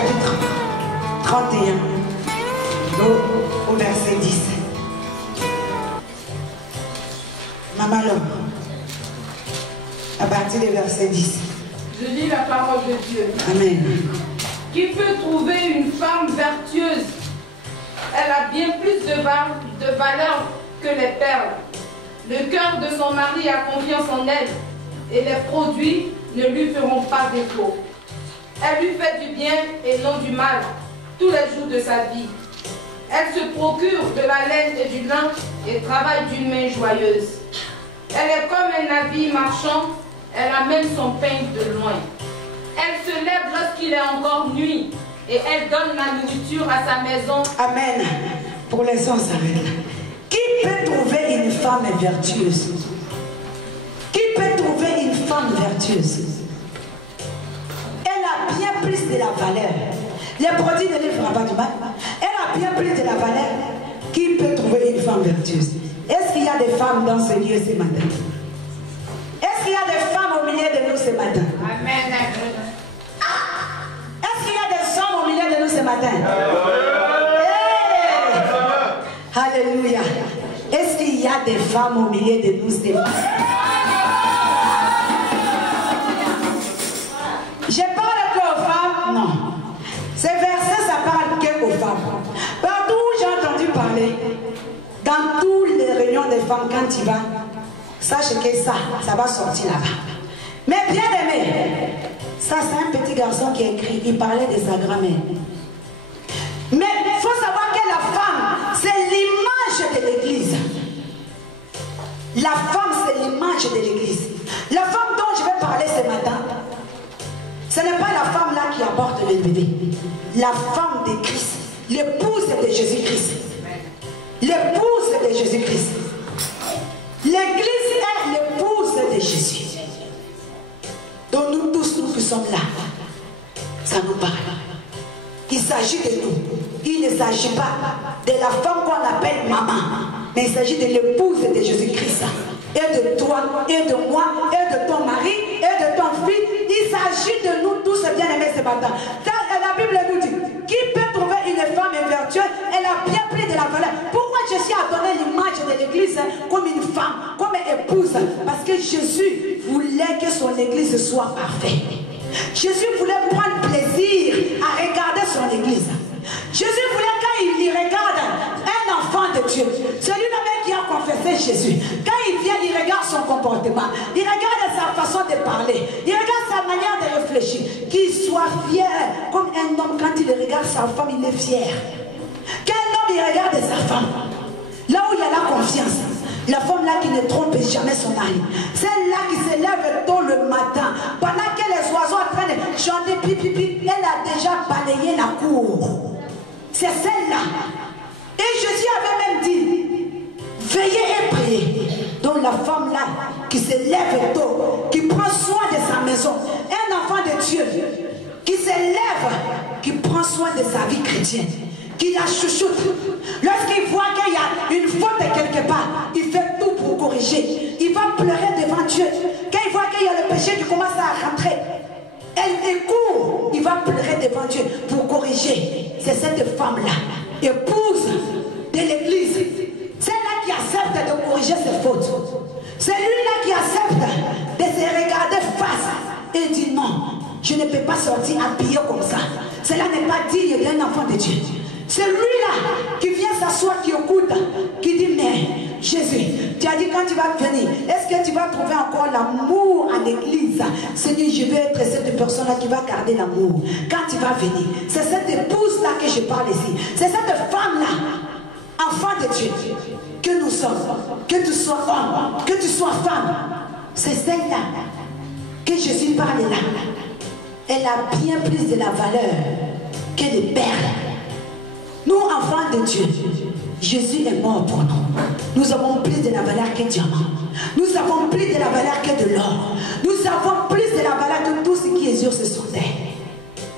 chapitre 31, au verset 10. Maman Laure, à partir du verset 10. Je lis la parole de Dieu. Amen. Qui peut trouver une femme vertueuse? Elle a bien plus de valeur que les perles. Le cœur de son mari a confiance en elle, et les produits ne lui feront pas défaut. Elle lui fait du bien et non du mal tous les jours de sa vie. Elle se procure de la laine et du lin et travaille d'une main joyeuse. Elle est comme un navire marchand, elle amène son pain de loin. Elle se lève lorsqu'il est encore nuit et elle donne la nourriture à sa maison. Amen. Pour les sens, amen. Qui peut trouver une femme vertueuse? Qui peut trouver une femme vertueuse? Elle a bien plus de la valeur. Les produits ne lui feront pas du mal. Elle a bien plus de la valeur. Qui peut trouver une femme vertueuse? Est-ce qu'il y a des femmes dans ce lieu ce matin? Est-ce qu'il y a des femmes au milieu de nous ce matin? Amen. Est-ce qu'il y a des hommes au milieu de nous ce matin? Hey! Alléluia. Est-ce qu'il y a des femmes au milieu de nous ce matin? Je parle qu'aux femmes? Non. Ces versets, ça parle qu'aux femmes. Partout où j'ai entendu parler, dans toutes les réunions des femmes, quand tu vas, sache que ça va sortir là-bas. Mais bien aimé, ça c'est un petit garçon qui a écrit, il parlait de sa grand-mère. Mais il faut savoir que la femme, c'est l'image de l'église. La femme, c'est l'image de l'église. La femme dont je vais parler ce matin, ce n'est pas la femme là qui apporte le bébé. La femme de Christ, l'épouse de Jésus-Christ. L'épouse de Jésus-Christ. L'église est l'épouse de Jésus. Donc nous tous, nous qui sommes là, ça nous parle. Il s'agit de nous. Il ne s'agit pas de la femme qu'on appelle maman, mais il s'agit de l'épouse de Jésus-Christ. Et de toi, et de moi, et de ton mari, et de ton fils. Il s'agit de nous tous, bien-aimés ce matin. La Bible nous dit, qui peut trouver une femme vertueuse? Elle a bien pris de la valeur. Pourquoi Jésus a donné l'image de l'église comme une femme, comme une épouse? Parce que Jésus voulait que son église soit parfaite. Jésus voulait prendre plaisir à regarder son église. Jésus voulait, quand il regarde un enfant de Dieu, celui-là même qui a confessé Jésus, quand il vient, il regarde son comportement, il regarde sa façon de parler, il regarde sa manière de réfléchir, qu'il soit fier, comme un homme quand il regarde sa femme, il est fier. Qu'un homme il regarde sa femme, là où il y a la confiance, la femme là qui ne trompe jamais son mari, celle-là qui se lève tôt le matin, pendant que les oiseaux sont en train de chanter pipi, elle a déjà balayé la cour. C'est celle-là. Et Jésus avait même dit, veillez et priez. Donc la femme là qui se lève tôt, qui prend soin de sa maison, un enfant de Dieu, qui se lève, qui prend soin de sa vie chrétienne, qui la chouchoute. Lorsqu'il voit qu'il y a une faute quelque part, il fait tout pour corriger. Il va pleurer devant Dieu. Quand il voit qu'il y a le péché qui commence à rentrer, elle court, il va pleurer devant Dieu pour corriger. C'est cette femme-là, épouse de l'église, celle-là qui accepte de corriger ses fautes. C'est lui-là qui accepte de se regarder face et dit non, je ne peux pas sortir habillé comme ça. Cela n'est pas digne d'un enfant de Dieu. C'est lui-là qui vient s'asseoir, qui écoute, qui dit mais Jésus, tu as dit quand tu vas venir, est-ce que tu vas trouver encore l'amour à l'église? Seigneur, je vais être cette personne-là qui va garder l'amour. Quand tu vas venir, c'est cette épouse-là que je parle ici. C'est cette femme-là, enfant de Dieu, que nous sommes. Que tu sois homme, que tu sois femme. C'est celle-là que Jésus parle là. Elle a bien plus de la valeur que les perles. Nous, enfants de Dieu, Jésus est mort pour nous. Nous avons plus de la valeur que diamant. Nous avons plus de la valeur que de l'or. Nous avons plus de la valeur que tout ce qui existe sur terre.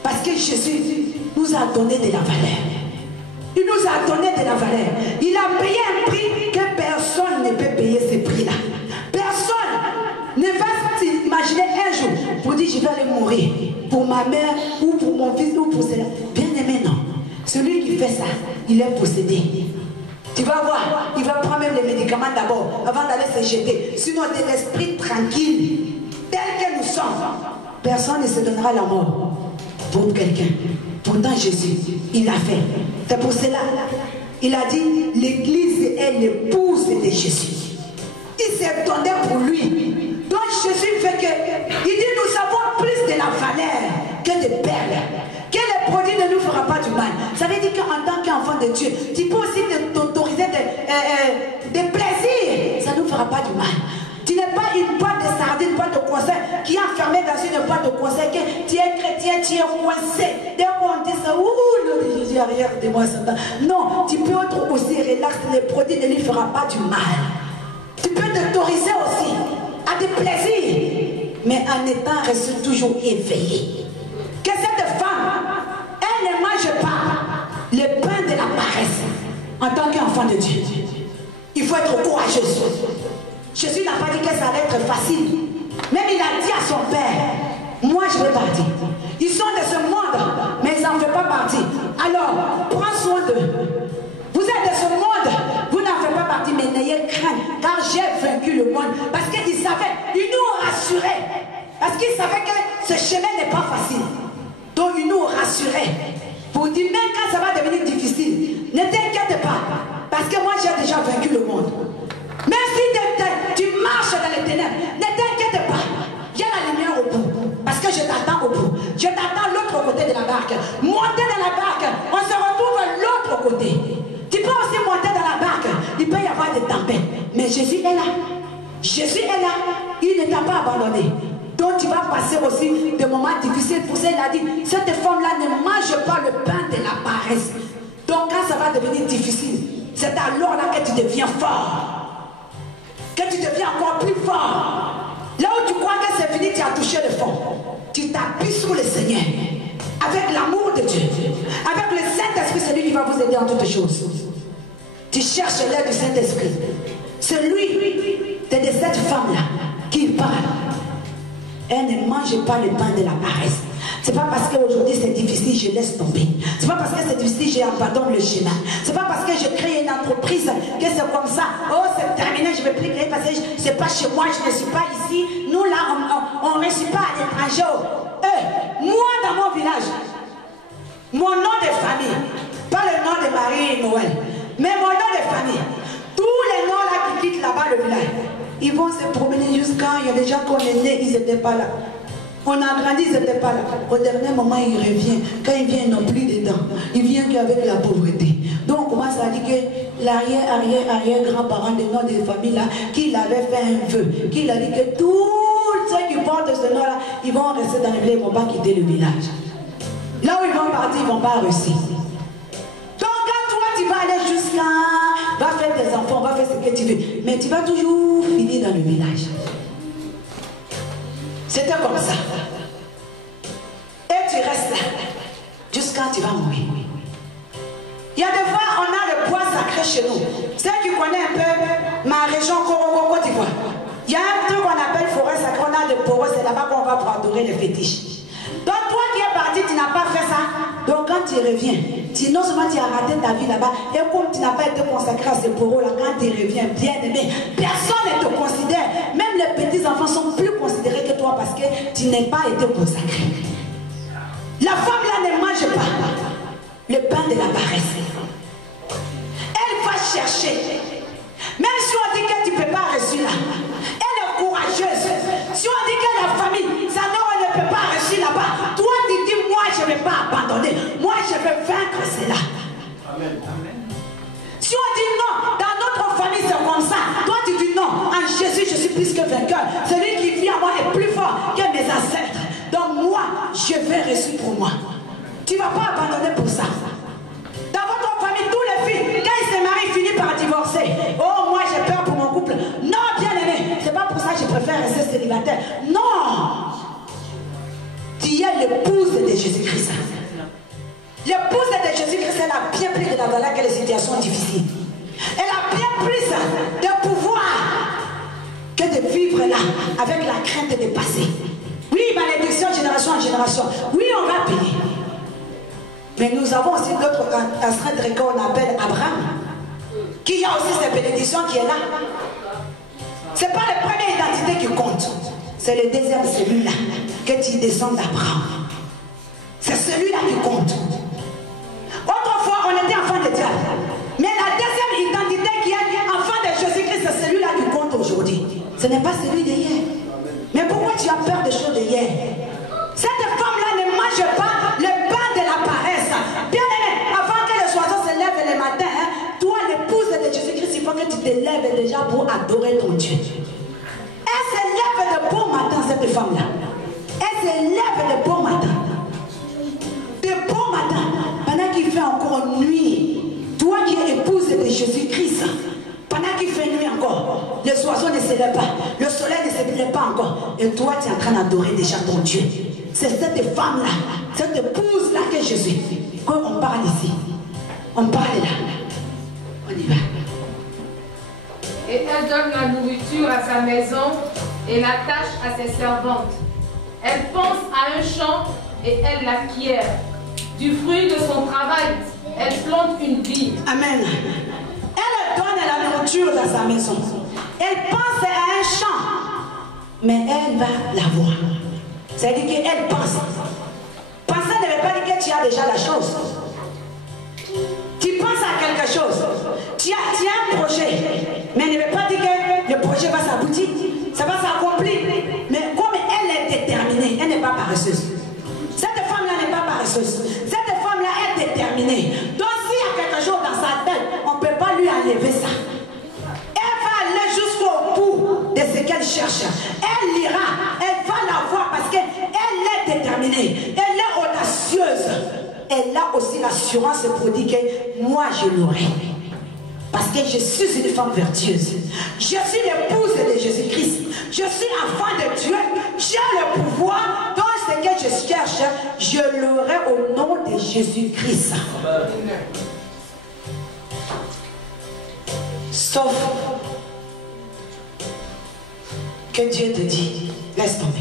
Parce que Jésus nous a donné de la valeur. Il nous a donné de la valeur. Il a payé un prix que personne ne peut payer ce prix-là. Personne ne va s'imaginer un jour pour dire je vais aller mourir pour ma mère ou pour mon fils ou pour cela. Bien aimé, non. Celui qui fait ça, il est possédé. Tu vas voir, il va prendre même les médicaments d'abord avant d'aller se jeter. Sinon, de l'esprit tranquille, tel que nous sommes, personne ne se donnera la mort pour quelqu'un. Pourtant, Jésus, il l'a fait. C'est pour cela, il a dit, l'église est l'épouse de Jésus. Il s'est donné pour lui. Donc Jésus fait que, il dit, nous avons plus de la valeur que de perles. Que le produit ne nous fera pas du mal. Ça veut dire qu'en tant qu'enfant de Dieu, tu peux aussi t'autoriser des plaisirs. Ça ne nous fera pas du mal. Tu n'es pas une boîte de sardines, une boîte de conserve qui est enfermée dans une boîte de conserve. Tu es chrétien, tu es coincé. Dès qu'on dit ça, ouh, le Jésus arrière de moi, Satan. Non, tu peux être aussi relax. Le produit ne lui fera pas du mal. Tu peux t'autoriser aussi à des plaisirs, mais en étant reçu toujours éveillé. Que cette femme, elle ne mange pas le pain de la paresse en tant qu'enfant de Dieu. Il faut être courageuse. Jésus n'a pas dit que ça allait être facile. Même il a dit à son père, moi je vais partir. Ils sont de ce monde, mais ils n'en font pas partie. Alors, prends soin d'eux. Vous êtes de ce monde, vous n'en faites pas partie, mais n'ayez crainte, car j'ai vaincu le monde. Parce qu'il savait, il nous rassurait. Parce qu'il savait que ce chemin n'est pas facile. Donc il nous rassurait. Pour dire, même quand ça va devenir difficile, ne t'inquiète pas. Parce que moi j'ai déjà vaincu le monde. Même si tu marches dans les ténèbres, ne t'inquiète pas. Il y a la lumière au bout. Parce que je t'attends au bout. Je t'attends l'autre côté de la barque. Montez dans la barque. On se retrouve de l'autre côté. Tu peux aussi monter dans la barque. Il peut y avoir des tempêtes. Mais Jésus est là. Jésus est là. Il ne t'a pas abandonné. Donc tu vas passer aussi des moments difficiles. Pour ça, il a dit, cette femme-là ne mange pas le pain de la paresse. Donc quand ça va devenir difficile, c'est alors là que tu deviens fort. Que tu deviens encore plus fort. Là où tu crois que c'est fini, tu as touché le fond. Tu t'appuies sur le Seigneur. Avec l'amour de Dieu. Avec le Saint-Esprit, c'est lui qui va vous aider en toutes choses. Tu cherches l'aide du Saint-Esprit. C'est lui, c'est de cette femme-là qui parle. Elle ne mange pas le pain de la paresse. C'est pas parce qu'aujourd'hui c'est difficile, je laisse tomber. C'est pas parce que c'est difficile, j'abandonne le chemin. C'est pas parce que je crée une entreprise que c'est comme ça. Oh, c'est terminé, je ne vais plus créer parce que c'est pas chez moi, je ne suis pas ici. Nous là, on ne réussit pas à l'étranger. Moi dans mon village, mon nom de famille, pas le nom de Marie et Noël, mais mon nom de famille, tous les noms là qui quittent là-bas le village, ils vont se promener jusqu'à, il y a des gens qu'on est nés, ils n'étaient pas là. On a grandi, ils n'étaient pas là. Au dernier moment, il revient. Quand il vient, ils n'ont plus dedans. Il vient qu'avec la pauvreté. Donc, on commence à dire que l'arrière-grand-parent de notre famille là, qu'il avait fait un vœu, qu'il a dit que tous ceux qui portent ce nom-là, ils vont rester dans le village, ils ne vont pas quitter le village. Là où ils vont partir, ils ne vont pas réussir. Donc, quand toi, tu vas aller jusqu'à... Va faire tes enfants, va faire ce que tu veux. Mais tu vas toujours finir dans le village. C'était comme ça. Et tu restes là jusqu'à tu vas mourir. Il y a des fois, on a le bois sacré chez nous. Ceux qui connaissent un peu ma région Côte d'Ivoire. Il y a un truc qu'on appelle forêt sacrée. On a des poros, c'est là-bas qu'on va pour adorer les fétiches. Donc toi qui es parti, tu n'as pas fait ça. Donc quand tu reviens, non seulement tu as raté ta vie là-bas, et comme tu n'as pas été consacré à ces poros-là, quand tu reviens, bien aimé, personne ne te considère. Même les petits-enfants sont plus considérés que toi parce que tu n'es pas été consacré. La femme là ne mange pas le pain de la paresse. Elle va chercher. Même si on dit que tu ne peux pas réussir là, elle est courageuse. Si on dit que la famille, ça ne peut pas réussir là-bas, toi tu dis, moi je ne vais pas abandonner, moi je vais vaincre cela. Amen. Si on dit non, dans notre famille c'est comme ça, toi tu dis non, en Jésus je suis plus que vainqueur. Celui qui vit à moi est plus fort que mes ancêtres. Donc moi, je vais réussir pour moi. Tu ne vas pas abandonner pour ça. Dans votre famille, tous les filles, quand ils se marient, finissent par divorcer. Oh, moi j'ai peur pour mon couple. Non, bien aimé, c'est pas pour ça que je préfère rester célibataire. Non. Tu es l'épouse de Jésus-Christ. L'épouse de Jésus-Christ, elle a bien plus de la valeur que les situations difficiles. Elle a bien plus de pouvoir que de vivre là avec la crainte de passer. Oui, malédiction génération en génération. Oui, on va payer. Mais nous avons aussi d'autres ancêtres qu'on appelle Abraham, qui a aussi cette bénédiction qui est là. Ce n'est pas la première identité qui compte. C'est le deuxième, celui-là, que tu descends d'Abraham. C'est celui-là qui compte. Autrefois, on était enfant de Dieu. Mais la deuxième identité qui est enfant de Jésus-Christ, c'est celui-là qui compte aujourd'hui. Ce n'est pas celui d'hier. Mais pourquoi tu as peur des choses d'hier? Cette femme-là ne mange pas le pain de la paresse. Bien aimé, avant que les oiseaux se lèvent le matin, toi, l'épouse de Jésus-Christ, il faut que tu te lèves déjà pour adorer ton Dieu. Elle se lève de bon matin, cette femme-là. Elle se lève de bon matin. De bon matin, pendant qu'il fait encore nuit. Toi qui es épouse de Jésus-Christ, pendant qu'il fait nuit encore, les oiseaux ne se lèvent pas, le soleil ne se lève pas encore, et toi tu es en train d'adorer déjà ton Dieu. C'est cette femme-là, cette épouse-là que je suis. Quand on parle ici, on parle là, on y va. Et elle donne la nourriture à sa maison et la tâche à ses servantes. Elle pense à un champ et elle l'acquiert. Du fruit de son travail, elle plante une vigne. Amen. Elle donne la nourriture dans sa maison. Elle pense à un champ, mais elle va l'avoir. C'est-à-dire qu'elle pense. Penser ne veut pas dire que tu as déjà la chose. Tu penses à quelque chose. Tu as un projet, mais ne veut pas dire que le projet va s'aboutir. Ça va s'accomplir. Mais comme elle est déterminée, elle n'est pas paresseuse. Cette femme-là n'est pas paresseuse. Cette femme-là est déterminée. Donc s'il y a quelque chose dans sa tête, on ne peut pas lui enlever ça. Elle va aller jusqu'au bout de ce qu'elle cherche. Elle l'ira. Elle va l'avoir parce qu'elle est déterminée. Elle est audacieuse. Elle a aussi l'assurance pour dire que moi je l'aurai. Parce que je suis une femme vertueuse. Je suis l'épouse de Jésus-Christ. Je suis enfant de Dieu. J'ai le pouvoir. Dans ce que je cherche, je l'aurai au nom de Jésus-Christ. Sauf que Dieu te dit, laisse tomber.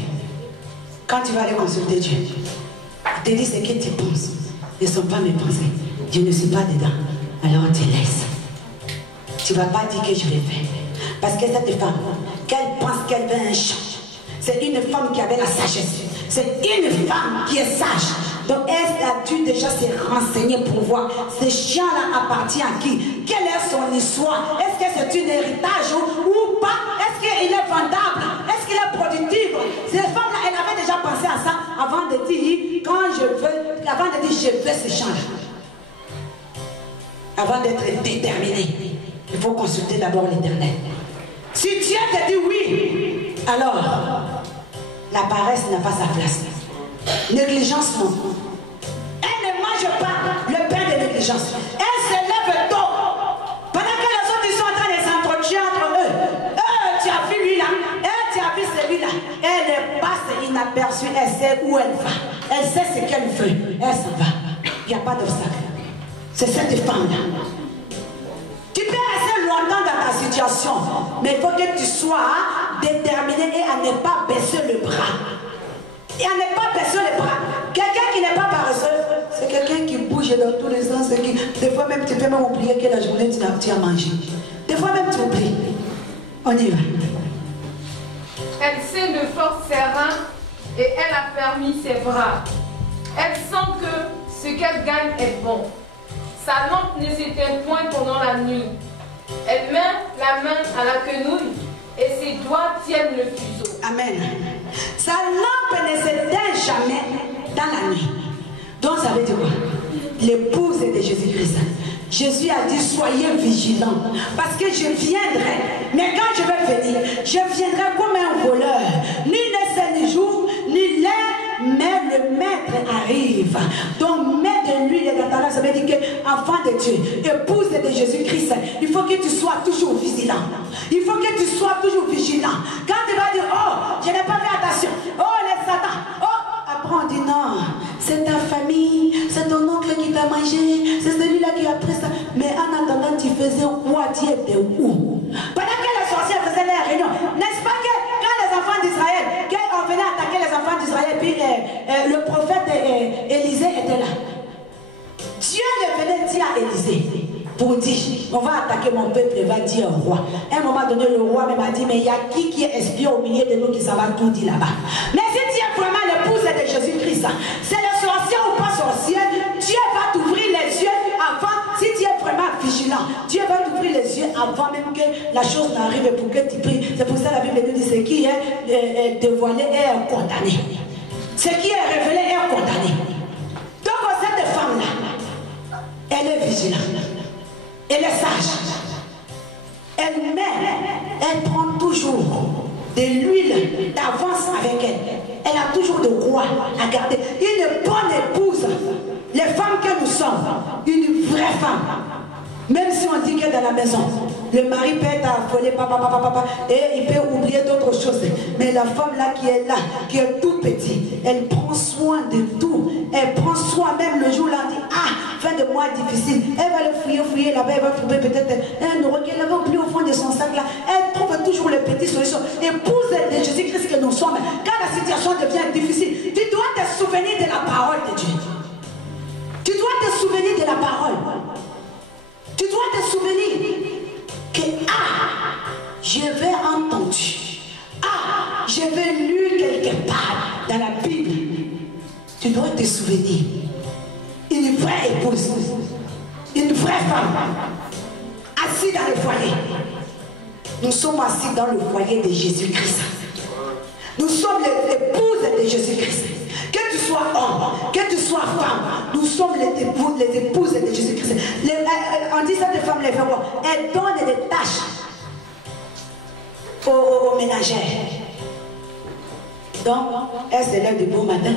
Quand tu vas aller consulter Dieu, il te dit ce que tu penses. Ne sont pas mes pensées. Je ne suis pas dedans. Alors tu laisses. Tu ne vas pas dire que je vais faire. Parce que cette femme, qu'elle pense qu'elle veut un champ, c'est une femme qui avait la sagesse. C'est une femme qui est sage. Donc elle a dû déjà se renseigner pour voir ce champ-là appartient à qui. Quelle est son histoire? Est-ce que c'est un héritage ou pas? Est-ce qu'il est vendable? Est-ce qu'il est productif? Cette femme-là, elle avait déjà pensé à ça avant de dire, avant de dire je veux ce champ-là. Avant d'être déterminé. Il faut consulter d'abord l'Éternel. Si Dieu te dit oui, alors la paresse n'a pas sa place. Négligence non. Elle ne mange pas le pain de négligence. Elle se lève tôt. Pendant que les autres sont en train de s'entretuer entre eux. Tu as vu lui là. Tu as vu celui-là. Elle passe inaperçue. Elle sait où elle va. Elle sait ce qu'elle veut. Elle s'en va. Il n'y a pas d'obstacle. C'est cette femme-là. Tu peux rester longtemps dans ta situation, mais il faut que tu sois déterminé et à ne pas baisser le bras. Et à ne pas baisser le bras. Quelqu'un qui n'est pas paresseux, c'est quelqu'un qui bouge dans tous les sens. Des fois même, tu peux même oublier que la journée, tu as mangé. Des fois même, tu oublies. On y va. Elle sait de force ses reins et elle a fermé ses bras. Elle sent que ce qu'elle gagne est bon. Sa lampe ne s'éteint point pendant la nuit. Elle met la main à la quenouille et ses doigts tiennent le fuseau. Amen. Sa lampe ne s'éteint jamais dans la nuit. Donc ça veut dire quoi? L'épouse de Jésus-Christ. Jésus a dit soyez vigilants parce que je viendrai. Mais quand je vais venir, je viendrai comme un voleur. Ni ne sait ni jour, ni l'heure, mais le maître arrive. Donc mets de l'huile dans ta lampe. Ça veut dire que enfant de Dieu, épouse de Jésus-Christ, il faut que tu sois toujours vigilant. Il faut que tu sois toujours vigilant. Quand tu vas dire oh, je n'ai pas fait attention. Oh, les Satan. Oh, après on dit non, c'est ta famille, c'est ton oncle qui t'a mangé, c'est celui-là qui a pris ça. Mais en attendant, tu faisais quoi? Tu étais où? Pendant que les sorciers faisaient les réunions, n'est-ce pas que quand les enfants d'Israël, quand on venait attaquer les enfants d'Israël, le prophète Élisée était là. Dieu venait dire à Élisée pour dire, on va attaquer mon peuple et va dire au roi. À un moment donné, le roi m'a dit, mais il y a qui est espion au milieu de nous qui ça va tout dire là-bas. Mais si tu es vraiment l'épouse de Jésus-Christ, c'est le sorcier ou pas sorcier, Dieu va t'ouvrir les yeux avant, si tu es vraiment vigilant, Dieu va t'ouvrir les yeux avant même que la chose n'arrive pour que tu pries. C'est pour ça que la Bible nous dit, ce qui est dévoilé est condamné. Ce qui est révélé est condamné. Donc cette femme-là, elle est vigilante. Elle est sage. Elle met, elle prend toujours de l'huile d'avance avec elle. Elle a toujours de quoi à garder. Une bonne épouse, les femmes que nous sommes, une vraie femme. Même si on dit qu'elle est dans la maison, le mari peut être affolé, papa, et il peut oublier d'autres choses. Mais la femme là qui est là, qui est tout petit, elle prend soin de tout. Elle prend soin même le jour là, elle dit, ah, fin de mois difficile. Elle va le fouiller là-bas, elle va trouver peut-être un euro qu'elle avait oublié au fond de son sac là. Elle trouve toujours les petites solutions. Épouse de Jésus-Christ que nous sommes, quand la situation devient difficile, tu dois te souvenir de la parole de Dieu. Tu dois te souvenir de la parole. Tu dois te souvenir que, j'avais entendu, j'avais lu quelque part dans la Bible. Tu dois te souvenir. Une vraie épouse, une vraie femme, assise dans le foyer. Nous sommes assis dans le foyer de Jésus-Christ. Nous sommes les épouses de Jésus-Christ. Que tu sois homme, que tu sois femme, nous sommes les épouses de Jésus-Christ. On dit ça de femmes, les femmes, elles donnent des tâches aux ménagères. Donc, elle se lève du bon matin,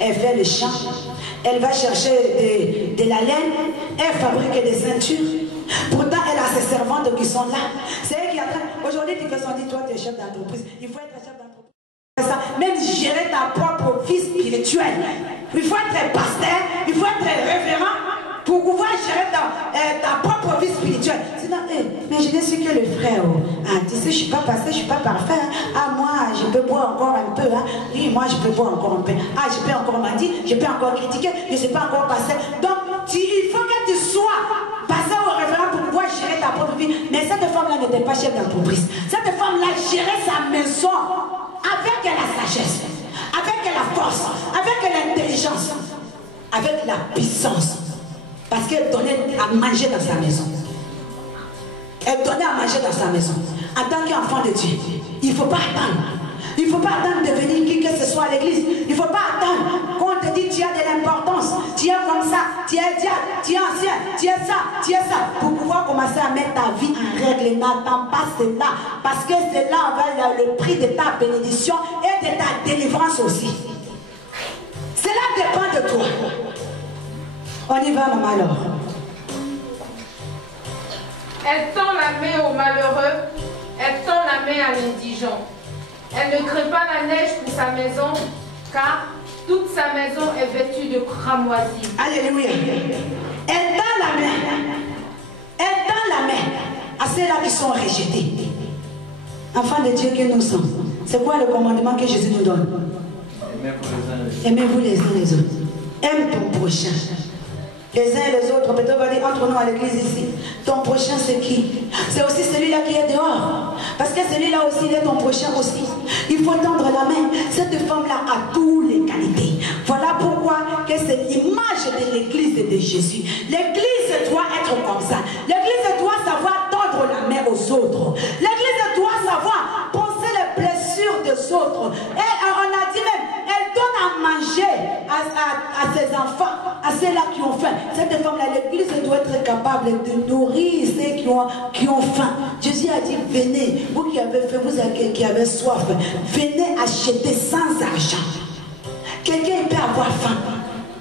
elle fait le champ, elle va chercher de la laine, elle fabrique des ceintures. Pourtant, elle a ses servantes qui sont là. C'est elle qui attend. Aujourd'hui, tu fais son dit, toi, tu es chef d'entreprise. Il faut être chef d'entreprise. Même gérer ta propre vie spirituelle. Il faut être pasteur, il faut être révérend pour pouvoir gérer ta propre vie spirituelle. Sinon, mais je ne suis que le frère. Tu sais, je ne suis pas pasteur, je ne suis pas parfait. Moi, je peux boire encore un peu. Oui, moi, je peux boire encore un peu. Je peux encore mentir, je peux encore critiquer, je ne suis pas encore pasteur. Donc, il faut que tu sois pasteur ou révérend pour pouvoir gérer ta propre vie. Mais cette femme-là n'était pas chef d'entreprise. Cette femme-là gérait sa maison avec la sagesse, avec la force, avec l'intelligence, avec la puissance. Parce qu'elle donnait à manger dans sa maison. Elle donnait à manger dans sa maison. En tant qu'enfant de Dieu, il ne faut pas attendre. Il ne faut pas attendre de venir qui que ce soit à l'église. Il ne faut pas attendre qu'on te dise tu as de l'importance, tu es comme ça, tu es diable, tu es ancien, tu es ça, tu es ça. Pour pouvoir commencer à mettre ta vie en règle, n'attends pas cela. Parce que c'est là va le prix de ta bénédiction et de ta délivrance aussi. Cela dépend de toi. On y va, maman, alors. Elle tend la main aux malheureux, elle tend la main à l'indigent. Elle ne crée pas la neige pour sa maison, car toute sa maison est vêtue de cramoisis. Alléluia. Elle tend la main. Elle tend la main à ceux-là qui sont rejetés. Enfants de Dieu que nous sommes. C'est quoi le commandement que Jésus nous donne? Aimez-vous les uns les autres. Aime ton prochain. Les uns et les autres, peut-être on va dire entre nous à l'église ici, ton prochain c'est qui? C'est aussi celui-là qui est dehors. Parce que celui-là aussi, il est ton prochain aussi. Il faut tendre la main. Cette femme-là a toutes les qualités. Voilà pourquoi que c'est l'image de l'église de Jésus. L'église doit être comme ça. L'église doit savoir tendre la main aux autres. L'église doit savoir penser les blessures des autres. Et on a dit même, elle donne à manger à ses enfants, à ceux-là qui ont faim. Cette femme-là, l'église doit être capable de nourrir ceux qui ont faim. Jésus a dit, venez, vous qui avez faim, vous qui avez soif, venez acheter sans argent. Quelqu'un peut avoir faim.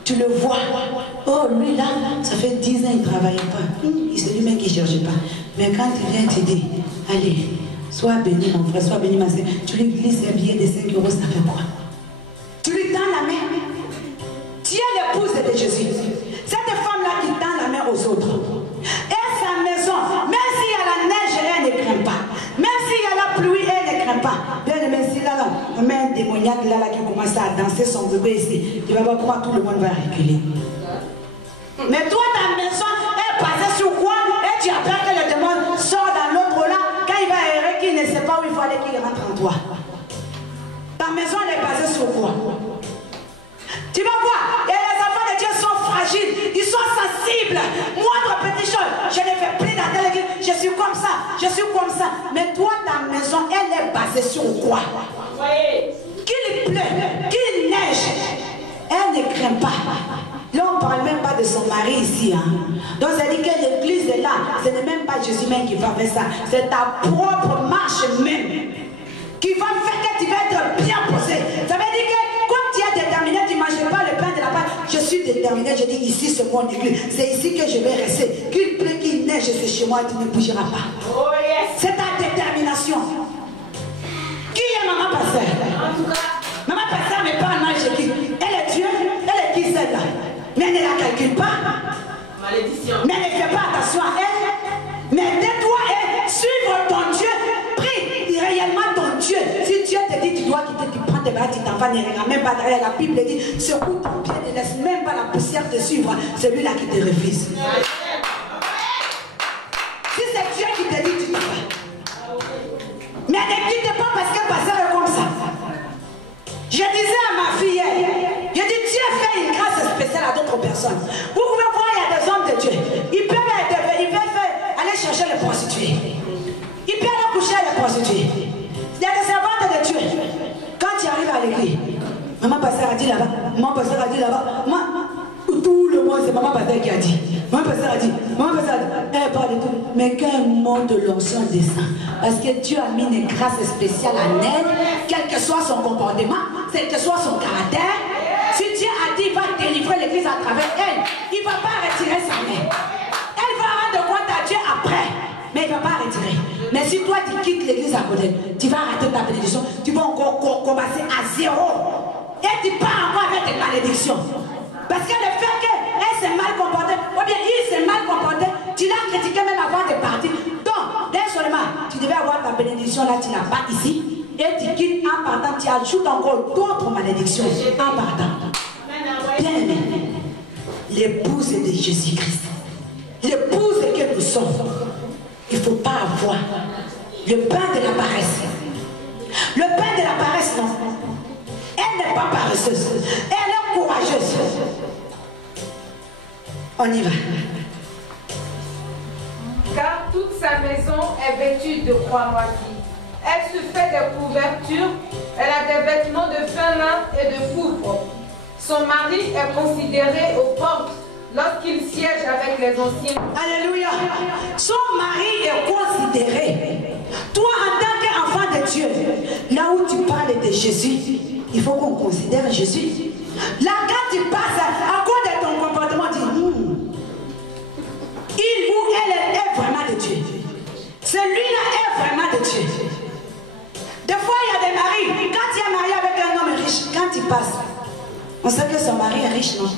Tu le vois. Oh, lui là, ça fait 10 ans, il ne travaille pas. C'est lui-même qui ne cherche pas. Mais quand il vient t'aider, allez, sois béni mon frère, sois béni ma soeur. Tu lui glisses un billet de 5 euros, ça fait quoi? Tu lui tends la main. Tu es l'épouse de Jésus. Cette femme-là qui tend la main aux autres. Et sa maison, même s'il y a la neige, elle ne craint pas. Même s'il y a la pluie, elle ne craint pas. Bien, mais si là, on met un démoniaque là qui commence à danser. passer son bébé ici, tu vas voir comment tout le monde va reculer. Mais toi, ta maison est basée sur quoi? Et tu as peur que le démon sort dans l'autre là, quand il va errer, qu'il ne sait pas où il faut aller, qu'il rentre en toi. Ta maison elle est basée sur quoi? Tu vas voir, et les enfants de Dieu sont fragiles, ils sont sensibles. Moindre petite chose, je ne fais plus dans telle église, je suis comme ça, je suis comme ça. Mais toi, ta maison, elle est basée sur quoi? Qu'il pleut, qu'il neige, elle ne craint pas. Là, on ne parle même pas de son mari ici. Hein. Donc, ça dit que l'église est là. Ce n'est même pas Jésus même qui va faire ça. C'est ta propre marche même qui va faire que tu vas être bien posé. Ça veut dire que comme tu es déterminé, tu ne manges pas le pain de la pâte. Je suis déterminé, je dis ici c'est mon église. C'est ici que je vais rester. Qu'il pleut, qu'il neige, c'est chez moi, tu ne bougeras pas. Oh, yes. C'est ta détermination. Qui est maman pasteur? En tout cas. Maman pasteur n'est pas un ange qui. Elle est Dieu, elle est qui celle-là? Mais elle ne la calcule pas. Malédiction. Mais elle ne fait pas attention à elle. Mais tais-toi et suivre ton Dieu. Prie réellement ton Dieu. Si Dieu te dit tu dois quitter, tu prends tes bagages, tu t'en vas, ne regarde même pas derrière. La Bible dit secoue ton pied, ne laisse même pas la poussière te suivre. C'est lui là qui te refuse. Si c'est Dieu qui te dit, tu t'en vas. Mais ne quitte pas parce que pasteur est comme ça. Je disais à ma fille hier, je dis Dieu fait une grâce spéciale à d'autres personnes. Vous pouvez voir, il y a des hommes de Dieu. Ils peuvent aller chercher les prostituées. Ils peuvent aller coucher les prostituées. Il y a des servantes de Dieu. Quand tu arrives à l'église, maman pasteur a dit là-bas, maman pasteur a dit là-bas, tout le monde c'est maman pasteur qui a dit. Maman pasteur a dit, maman pasteur a dit, elle parle de tout. Mais qu'un mot de l'onction descend. Parce que Dieu a mis une grâce spéciale en elle, quel que soit son comportement, quel que soit son caractère. Si Dieu a dit, il va délivrer l'église à travers elle, il ne va pas retirer sa main. Elle va rendre compte à Dieu après, mais il ne va pas retirer. Mais si toi tu quittes l'église à côté, tu vas rater ta bénédiction, tu vas encore commencer à zéro. Et tu pars encore avec tes malédictions. Parce que le fait qu'elle s'est mal comportée, ou bien il s'est mal comporté, tu l'as critiqué même avant de partir. Donc, dès seulement, tu devais avoir ta bénédiction là, tu n'as pas ici. Et tu quittes en partant, tu ajoutes encore d'autres malédictions en partant. Bien aimé, l'épouse de Jésus-Christ, l'épouse que nous sommes, il ne faut pas avoir le pain de la paresse. Le pain de la paresse, non. Elle n'est pas paresseuse, elle est courageuse. On y va. Car toute sa maison est vêtue de croix moisies. Elle se fait des couvertures, elle a des vêtements de fin lin et de pourpre. Son mari est considéré aux portes lorsqu'il siège avec les anciens. Alléluia. Son mari est considéré. Toi, en tant qu'enfant de Dieu, là où tu parles de Jésus, il faut qu'on considère Jésus. Là, quand tu passes à cause de ton comportement, tu dis, il ou elle est vraiment de Dieu. Celui-là est vraiment de Dieu. Des fois, il y a des maris, quand tu es marié avec un homme riche, quand tu passes, on sait que son mari est riche, non?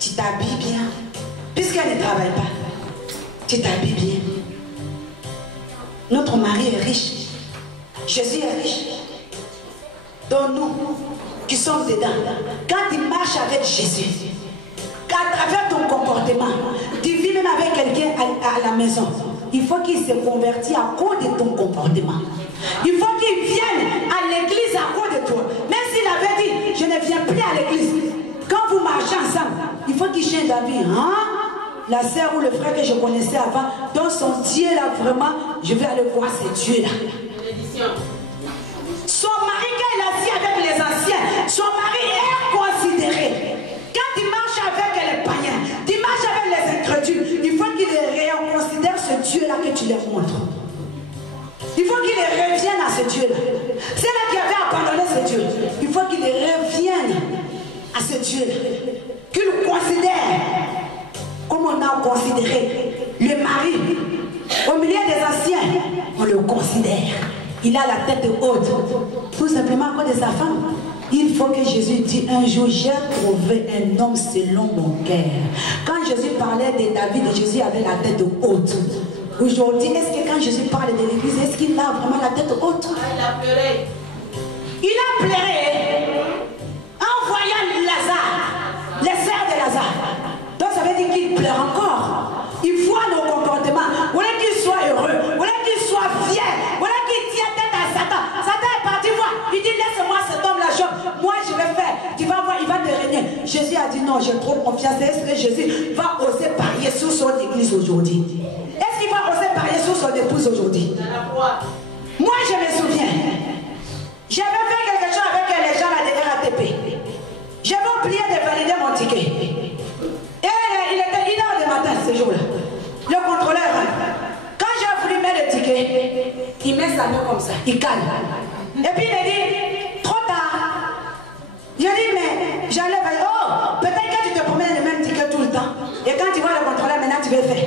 Tu t'habilles bien. Puisqu'elle ne travaille pas, tu t'habilles bien. Notre mari est riche. Jésus est riche. Donc nous, qui sommes dedans, quand tu marches avec Jésus, qu'à travers ton comportement, tu vis même avec quelqu'un à la maison, il faut qu'il se convertisse à cause de ton comportement. Il faut qu'il vienne à l'église à cause de toi. Même s'il avait dit, je ne viens plus à l'église. Quand vous marchez ensemble, il faut qu'il change d'avis. Hein? La sœur ou le frère que je connaissais avant, dans son Dieu là, vraiment, je vais aller voir ce Dieu là. Son mari, quand il est assis avec les anciens, son mari est considéré. Quand il marche avec les païens, tu marches avec les incrédules, il faut qu'il considère ce Dieu là que tu les montres. Il faut qu'il revienne à ce Dieu-là. C'est là qu'il avait abandonné ce Dieu. Il faut qu'il revienne à ce Dieu-là. Qu'il le considère comme on a considéré le mari. Au milieu des anciens, on le considère. Il a la tête haute. Tout simplement à cause de sa femme. Il faut que Jésus dise un jour, j'ai trouvé un homme selon mon cœur. Quand Jésus parlait de David, Jésus avait la tête haute. Aujourd'hui, est-ce que quand Jésus parle de l'église, est-ce qu'il a vraiment la tête haute? Il a pleuré. Il a pleuré. Gaza. Donc ça veut dire qu'il pleure encore. Il voit nos comportements. Vous voulez qu'il soit heureux. Vous voulez qu'il soit fier. Vous voulez qu'il tienne tête à Satan. Satan est parti voir. Il dit laisse-moi cet homme-là, Job. Moi je vais faire. Tu vas voir, il va te régner. Jésus a dit non, j'ai trop confiance. Est-ce que Jésus va oser parier sur son église aujourd'hui? Est-ce qu'il va oser parier sur son épouse aujourd'hui? Moi je me souviens. J'avais fait quelque chose avec les gens là de RATP. J'avais oublié de valider mon ticket. Et il était 1h du matin ce jour-là. Le contrôleur, quand j'ai voulu mettre le ticket, il met sa main comme ça, il calme. Et puis il me dit, trop tard. Je dis, mais j'allais faire, oh, peut-être que tu te promènes le même ticket tout le temps. Et quand tu vois le contrôleur, maintenant tu veux faire.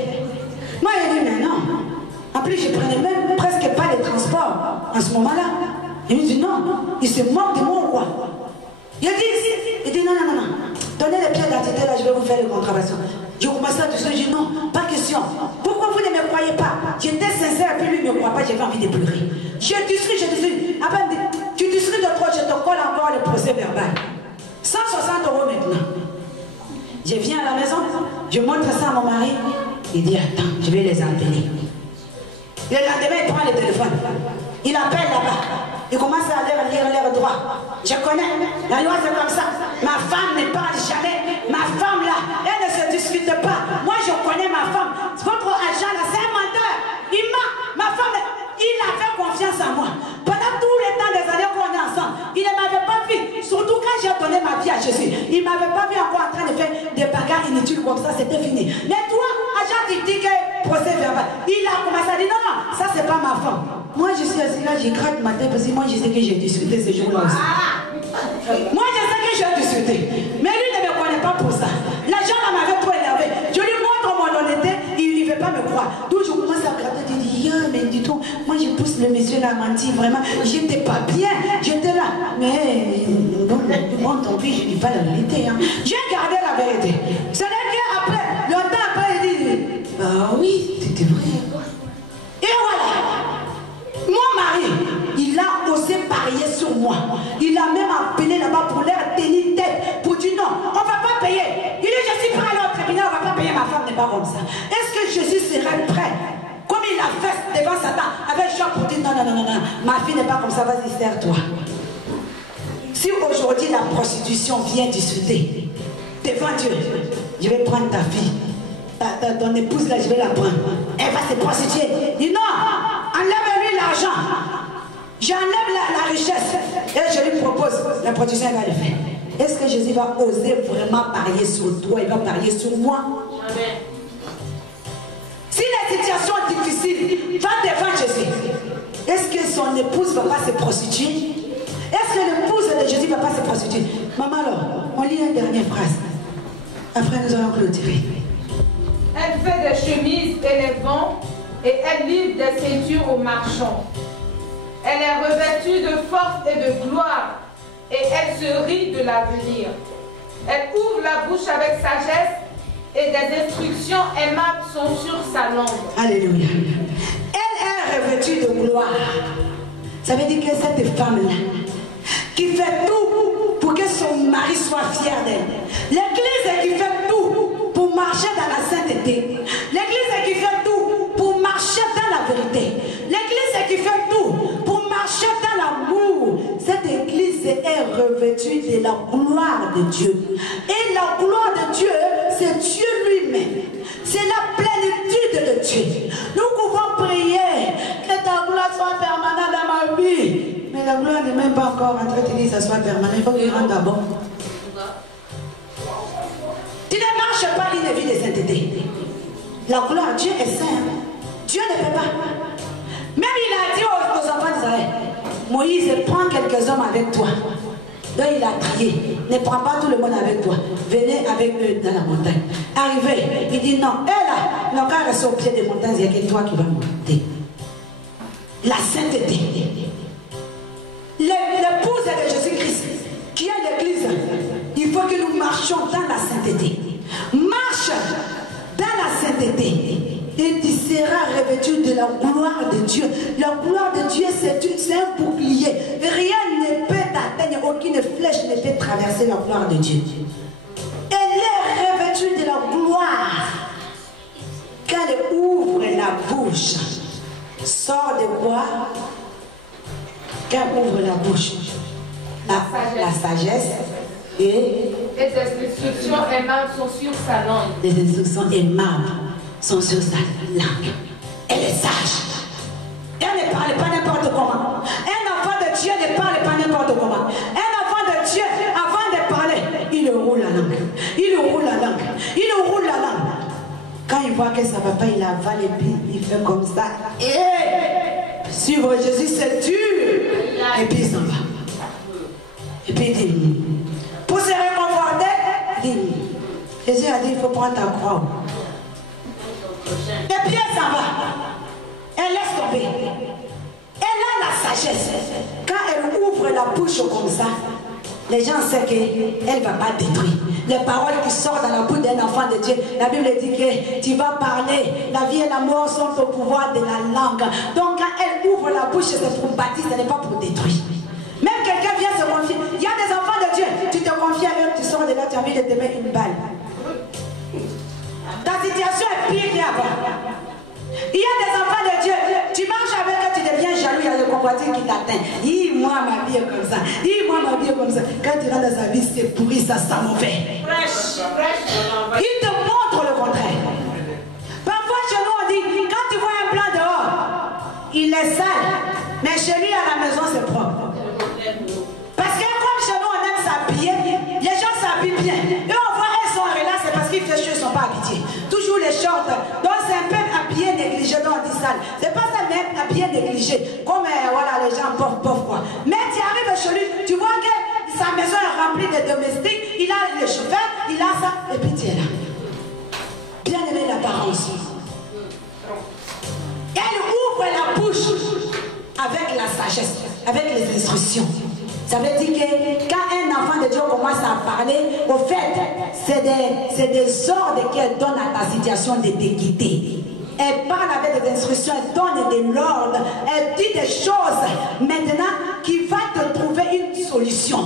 Moi, il dit, mais non. En plus, je prenais même presque pas de transport en ce moment-là. Il me dit, non, il se moque de moi ou quoi? Il dit, non, non, non, non. Donnez les pieds d'identité, là, je vais vous faire les contraventions. Je commençais à tout ça, je dis non, pas question. Pourquoi vous ne me croyez pas? J'étais sincère, puis lui ne me croit pas, j'avais envie de pleurer. Je discute. Après, il me dit, tu discutes de trop, je te colle encore le procès verbal. 160 € maintenant. Je viens à la maison, je montre ça à mon mari. Il dit, attends, je vais les appeler. Le lendemain, il prend le téléphone. Il appelle là-bas. Il commence à lire l'air droit. Je connais. La loi, c'est comme ça. Ma femme ne parle jamais. Ma femme, là, elle ne se discute pas. Moi, je connais ma femme. Votre agent, là, c'est un menteur. Il ment. Ma femme, il a fait confiance en moi. Pendant tous les temps des années qu'on est ensemble, il ne m'avait pas vu. Surtout quand j'ai donné ma vie à Jésus. Il ne m'avait pas vu encore en train de faire des bagarres inutiles comme ça. C'était fini. Mais toi, agent, tu dis que procès verbal. Il a commencé à dire non, non, ça, c'est pas ma femme. Moi, je suis assis là, je gratte ma tête parce que moi, je sais que j'ai discuté ce jour-là aussi. Moi, je sais que j'ai discuté. Mais lui ne me connaît pas pour ça. L'agent m'avait trop énervé. Je lui montre mon honnêteté, il ne veut pas me croire. Donc, je commence à gratter, je dis, mais dis donc, moi, je pousse le monsieur là, menti, vraiment. J'étais pas bien, j'étais là. Mais, bon, tant pis, je ne dis pas la vérité. Hein. J'ai gardé la vérité. Ce n'est qu'après, longtemps après, il dit, bah oui, c'était vrai. Et voilà. Mon mari, il a osé parier sur moi. Il a même appelé là-bas pour leur tenir tête, pour dire non, on ne va pas payer. Il dit, je suis prêt à aller au tribunal, on ne va pas payer, ma femme n'est pas comme ça. Est-ce que Jésus serait prêt, comme il l'a fait devant Satan, avec Jean pour dire non, non, non, non, non, ma fille n'est pas comme ça, vas-y, serre-toi. Si aujourd'hui la prostitution vient discuter devant Dieu, je vais prendre ta fille. Ton épouse là, je vais la prendre. Elle va se prostituer. Il dit non, enlève-lui l'argent. J'enlève la richesse. Et je lui propose, la prostitution elle va le faire. Est-ce que Jésus va oser vraiment parier sur toi? Il va parier sur moi? Amen. Si la situation est difficile, va devant Jésus. Est-ce que son épouse ne va pas se prostituer? Est-ce que l'épouse de Jésus ne va pas se prostituer? Maman alors, on lit une dernière phrase. Après nous allons clôturer. Elle fait des chemises et les vend, et elle livre des ceintures aux marchands. Elle est revêtue de force et de gloire, et elle se rit de l'avenir. Elle ouvre la bouche avec sagesse, et des instructions aimables sont sur sa langue. Alléluia. Elle est revêtue de gloire. Ça veut dire que cette femme-là, qui fait tout pour que son mari soit fier d'elle. L'église qui fait tout pour marcher dans la sainteté. L'église qui fait tout pour marcher dans la vérité. L'église qui fait tout pour marcher dans l'amour. Cette église est revêtue de la gloire de Dieu. Et la gloire de Dieu, c'est Dieu lui-même. C'est la plénitude de Dieu. Nous pouvons prier que ta gloire soit permanente dans ma vie. Mais la gloire n'est même pas encore en train de dire que ça soit permanent. Il faut qu'il rentre d'abord. Tu ne marches pas une vie de sainteté. La gloire, Dieu est saint. Dieu ne peut pas. Même il a dit aux enfants d'Israël, Moïse, prends quelques hommes avec toi. Donc il a crié, ne prends pas tout le monde avec toi. Venez avec eux dans la montagne. Arrivé, il dit non. Et là, non, quand reste au pied des montagnes, il n'y a que toi qui vas monter. La sainteté. L'épouse de Jésus-Christ, qui est l'église, il faut que nous marchions dans la sainteté. Marche dans la sainteté. Et tu seras revêtu de la gloire de Dieu. La gloire de Dieu, c'est un bouclier. Rien ne peut t'atteindre, aucune flèche ne peut traverser la gloire de Dieu. Elle est revêtue de la gloire. Quand elle ouvre la bouche, sort de quoi? Quand elle ouvre la bouche, la sagesse et des instructions aimables sont sur sa langue. Les instructions aimables sont sur sa langue. Elle est sage. Elle ne parle pas n'importe comment. Un enfant de Dieu ne parle pas n'importe comment. Un enfant de Dieu, avant de parler, il roule la langue. Il roule la langue. Il roule la langue. Quand il voit que ça ne va pas, il avale et puis il fait comme ça. Et suivre Jésus, c'est dur. Et puis il s'en va. Et puis il dit, pour se réconforter, il dit, Jésus a dit, il faut prendre ta croix. Et puis elle s'en va. Elle laisse tomber. Elle a la sagesse. Quand elle ouvre la bouche comme ça, les gens savent qu'elle ne va pas détruire. Les paroles qui sortent dans la bouche d'un enfant de Dieu, la Bible dit que tu vas parler. La vie et la mort sont au pouvoir de la langue. Donc quand elle ouvre la bouche, c'est pour bâtir, ce n'est pas pour détruire. Même quelqu'un vient se confier. Il y a des enfants de Dieu, tu te confies à eux, tu sors de là, tu as envie de te mettre une balle. Ta situation est pire qu'avant. Il y a des enfants de Dieu, tu marches avec eux, tu deviens jaloux, il y a le convoitise qui t'atteint. Moi, ma vie est comme ça. Moi, ma vie est comme ça. Quand tu rentres dans sa vie, c'est pourri, ça sent mauvais. Il te montre le contraire. Parfois, chez nous, on dit, quand tu vois un blanc dehors, il est sale. Mais chez lui, à la maison, c'est propre. Parce que comme chez nous, on aime s'habiller, les gens s'habillent bien. Et on voit elles sont là, c'est parce qu'il fait chaud, ils ne sont pas habillés. Toujours les shorts. Donc c'est un peu habillé négligé, donc on dit sale. C'est pas ça même habillé négligé. Comme voilà, les gens pauvres quoi. Mais tu arrives chez lui, tu vois que sa maison est remplie de domestiques, il a le chauffeur, il a ça, et puis tu es là. Bien aimé l'apparence. Elle ouvre la bouche avec la sagesse, avec les instructions. Ça veut dire que quand un enfant de Dieu commence à parler, au fait, c'est des ordres qu'elle donne à ta situation de te guider. Elle parle avec des instructions, elle donne de l'ordre, elle dit des choses maintenant qui va te trouver une solution.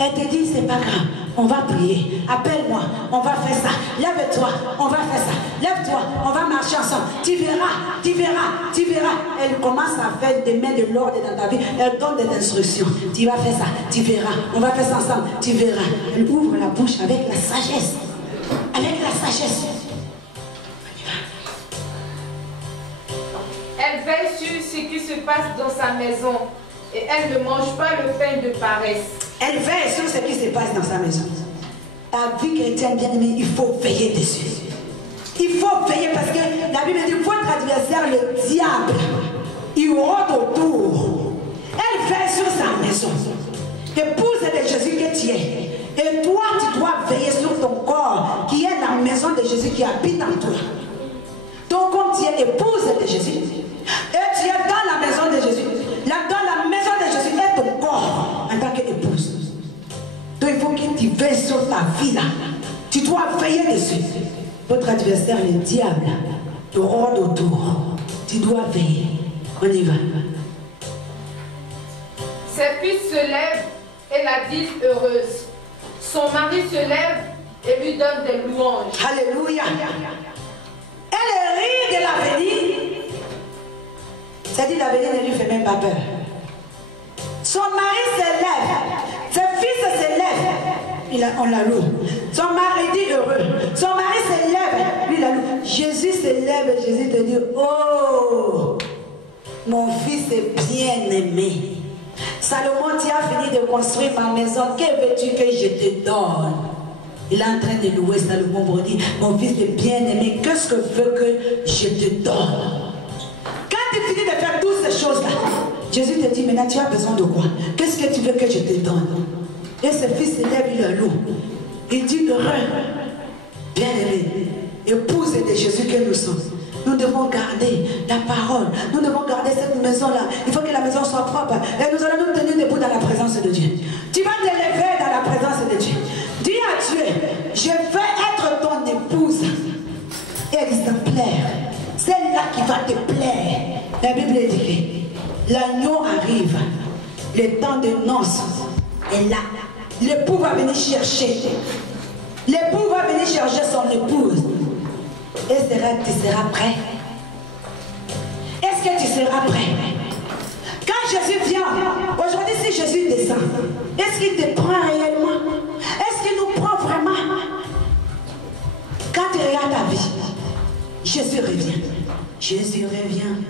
Elle te dit, c'est pas grave, on va prier, appelle-moi, on va faire ça, lève-toi, on va faire ça, lève-toi, on va marcher ensemble, tu verras, tu verras, tu verras. Elle commence à faire des mains de l'ordre dans ta vie, elle donne des instructions, tu vas faire ça, tu verras, on va faire ça ensemble, tu verras. Elle ouvre la bouche avec la sagesse, avec la sagesse. Elle veille sur ce qui se passe dans sa maison et elle ne mange pas le pain de paresse. Elle veille sur ce qui se passe dans sa maison. Ta vie chrétienne bien aimée, il faut veiller dessus. Il faut veiller parce que la Bible dit votre adversaire, le diable, il rôde autour. Elle veille sur sa maison. Épouse de Jésus que tu es. Et toi, tu dois veiller sur ton corps qui est la maison de Jésus qui habite en toi. Donc, comme tu es épouse de Jésus, et tu es dans la maison de Jésus, dans la maison de Jésus est ton corps en tant qu'épouse. Donc, il faut que tu veilles sur ta vie là. Tu dois veiller dessus. Votre adversaire, le diable, te rôde autour. Tu dois veiller. On y va. Ses fils se lèvent et la disent heureuse. Son mari se lève et lui donne des louanges. Alléluia. Elle rit de l'avenir. C'est-à-dire l'avenir ne lui fait même pas peur. Son mari se lève. Ses fils se lèvent. On la loue. Son mari dit heureux. Son mari se lève. Lui la loue. Jésus se lève et Jésus te dit, oh, mon fils est bien aimé. Salomon, tu as fini de construire ma maison. Que veux-tu que je te donne? Il est en train de louer Salomon pour dire, mon fils est bien aimé, qu'est-ce que veux que je te donne? Quand tu finis de faire toutes ces choses-là, Jésus te dit, maintenant tu as besoin de quoi? Qu'est-ce que tu veux que je te donne? Et ce fils se lève, il le loue. Il dit, heureux, bien aimé, épouse de Jésus que nous sommes. Nous devons garder la parole. Nous devons garder cette maison-là. Il faut que la maison soit propre. Et nous allons nous tenir debout dans la présence de Dieu. Tu vas te lever dans la présence de Dieu. Dis à Dieu, je veux être ton épouse exemplaire. Celle-là qui va te plaire. La Bible dit que l'agneau arrive. Le temps de noces est là. L'époux va venir chercher L'époux va venir chercher son épouse. Et tu seras prêt? Est-ce que tu seras prêt? Quand Jésus vient, aujourd'hui si Jésus descend, est-ce qu'il te prend réellement? Est-ce qu'il nous prend vraiment? Quand tu regardes ta vie, Jésus revient. Jésus revient.